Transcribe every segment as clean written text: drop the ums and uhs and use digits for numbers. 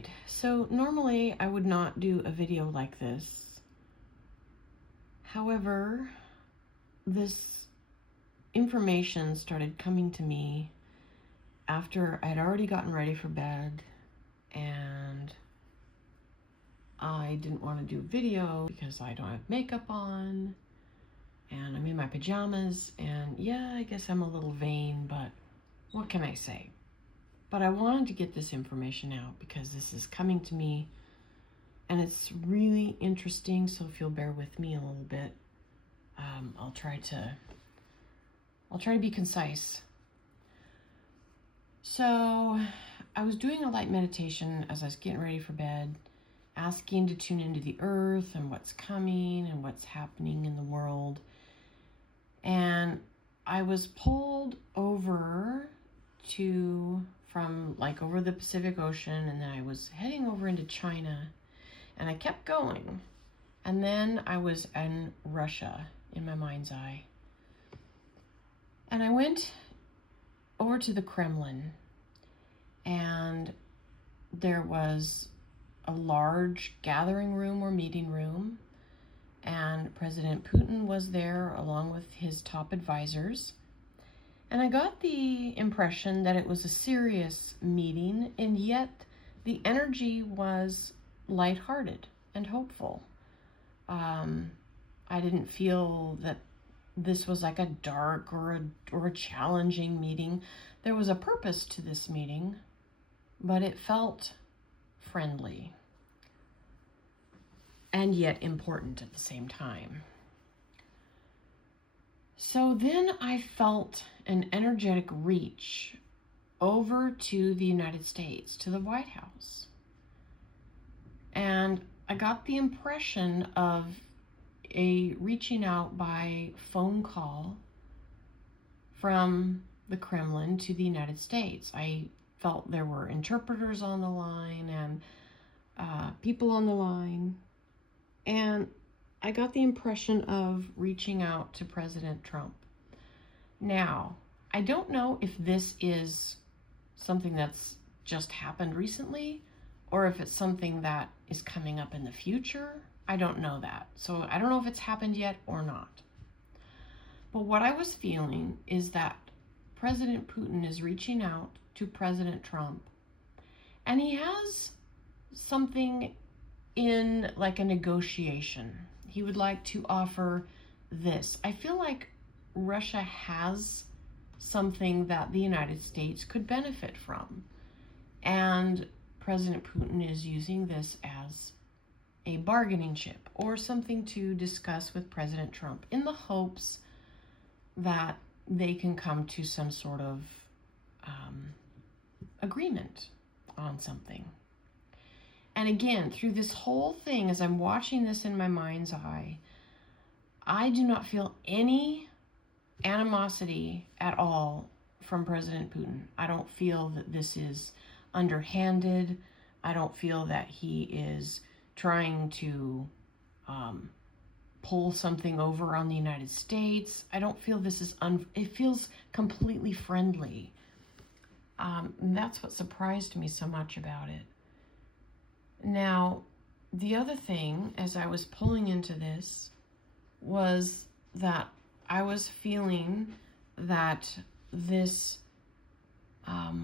right, so normally I would not do a video like this. However, this information started coming to me after I'd already gotten ready for bed, and I didn't want to do video because I don't have makeup on and I'm in my pajamas, and yeah, I guess I'm a little vain, but what can I say? But I wanted to get this information out because this is coming to me and it's really interesting, so if you'll bear with me a little bit, I'll try to be concise. So I was doing a light meditation as I was getting ready for bed, asking to tune into the earth and what's coming and what's happening in the world. And I was pulled over from over the Pacific Ocean, and then I was heading over into China, and I kept going. And then I was in Russia in my mind's eye. And I went over to the Kremlin, and there was a large gathering room or meeting room, and President Putin was there along with his top advisors. And I got the impression that it was a serious meeting, and yet the energy was lighthearted and hopeful. I didn't feel that this was like a dark or a challenging meeting. There was a purpose to this meeting, but it felt friendly and yet important at the same time. So then I felt an energetic reach over to the United States, to the White House. And I got the impression of a reaching out by phone call from the Kremlin to the United States. I felt there were interpreters on the line and people on the line. And I got the impression of reaching out to President Trump. Now, I don't know if this is something that's just happened recently or if it's something that is coming up in the future. I don't know that. So I don't know if it's happened yet or not. But what I was feeling is that President Putin is reaching out to President Trump, and he has something in like a negotiation. He would like to offer this. I feel like Russia has something that the United States could benefit from. And President Putin is using this as a bargaining chip or something to discuss with President Trump in the hopes that they can come to some sort of agreement on something. And again, through this whole thing, as I'm watching this in my mind's eye, I do not feel any animosity at all from President Putin. I don't feel that this is underhanded. I don't feel that he is trying to pull something over on the United States. I don't feel this is, it feels completely friendly. And that's what surprised me so much about it. Now, the other thing, as I was pulling into this, was that I was feeling that this, I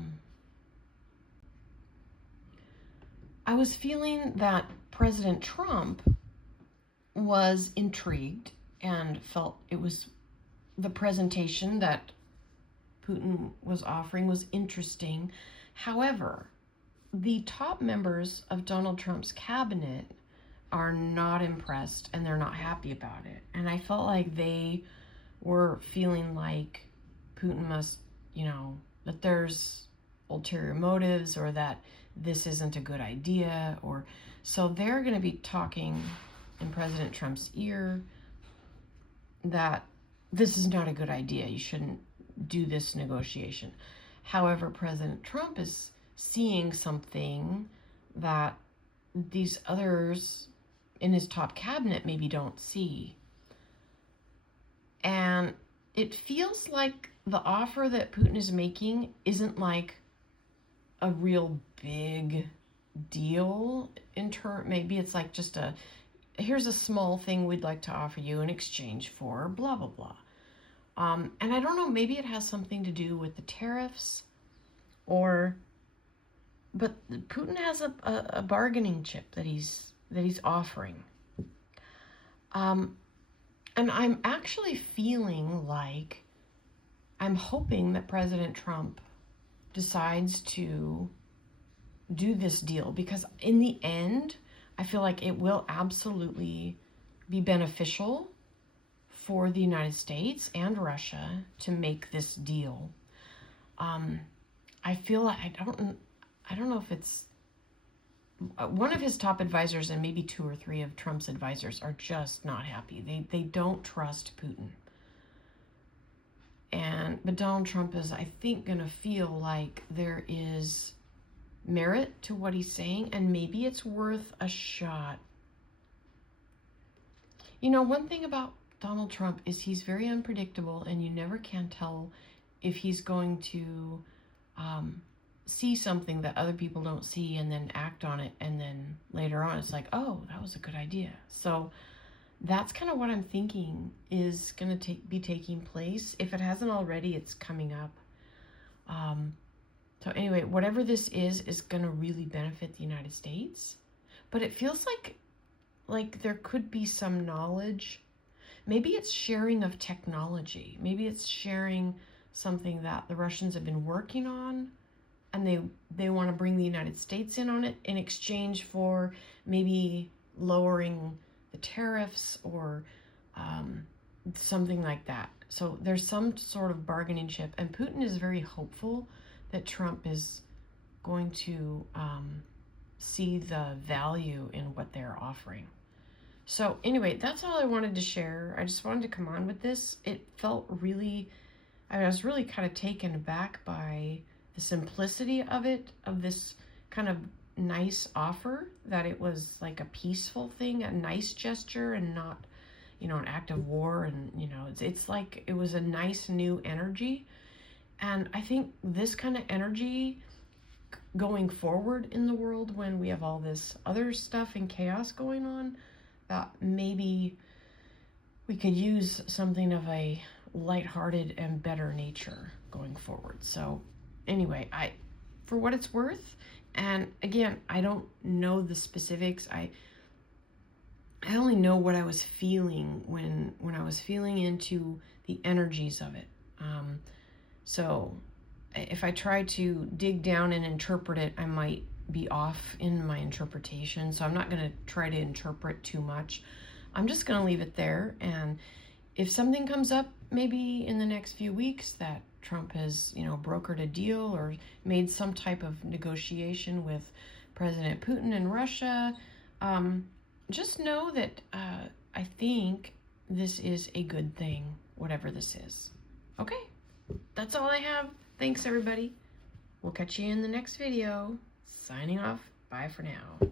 was feeling that President Trump was intrigued and felt it was the presentation that Putin was offering was interesting. However, the top members of Donald Trump's cabinet are not impressed and they're not happy about it. And I felt like they were feeling like Putin must, that there's ulterior motives or that this isn't a good idea. So they're going to be talking in President Trump's ear that this is not a good idea. You shouldn't do this negotiation. However, President Trump is seeing something that these others in his top cabinet maybe don't see. And it feels like the offer that Putin is making isn't like a real big deal maybe it's like just here's a small thing we'd like to offer you in exchange for blah, blah, blah. And I don't know, maybe it has something to do with the tariffs but Putin has a bargaining chip that he's offering. And I'm actually feeling like I'm hoping that President Trump decides to do this deal, because in the end, I feel like it will absolutely be beneficial for the United States and Russia to make this deal. I feel like I don't know if it's one of his top advisors and maybe 2 or 3 of Trump's advisors are just not happy. They don't trust Putin. But Donald Trump is, I think, going to feel like there is merit to what he's saying, and maybe it's worth a shot. You know, one thing about Donald Trump is he's very unpredictable, and you never can tell if he's going to see something that other people don't see and then act on it, and then later on it's like, oh, that was a good idea. So that's kind of what I'm thinking is going to be taking place. If it hasn't already, it's coming up. So anyway, whatever this is going to really benefit the United States. But it feels like there could be some knowledge. Maybe it's sharing of technology. Maybe it's sharing something that the Russians have been working on, and they want to bring the United States in on it in exchange for maybe lowering the tariffs or something like that. So there's some sort of bargaining chip, and Putin is very hopeful that Trump is going to see the value in what they're offering. So anyway, that's all I wanted to share. I just wanted to come on with this. It felt really, I was really kind of taken aback by the simplicity of it, of this kind of nice offer, that it was like a peaceful thing, a nice gesture, and not, an act of war. And, it's like it was a nice new energy. And I think this kind of energy going forward in the world, when we have all this other stuff and chaos going on, that maybe we could use something of a lighthearted and better nature going forward. So anyway, for what it's worth, and again, I don't know the specifics. I only know what I was feeling when I was feeling into the energies of it. So if I try to dig down and interpret it, I might be off in my interpretation. So I'm not going to try to interpret too much. I'm just going to leave it there. And if something comes up maybe in the next few weeks that Trump has, brokered a deal or made some type of negotiation with President Putin in Russia, just know that I think this is a good thing, whatever this is. Okay, that's all I have. Thanks, everybody. We'll catch you in the next video. Signing off. Bye for now.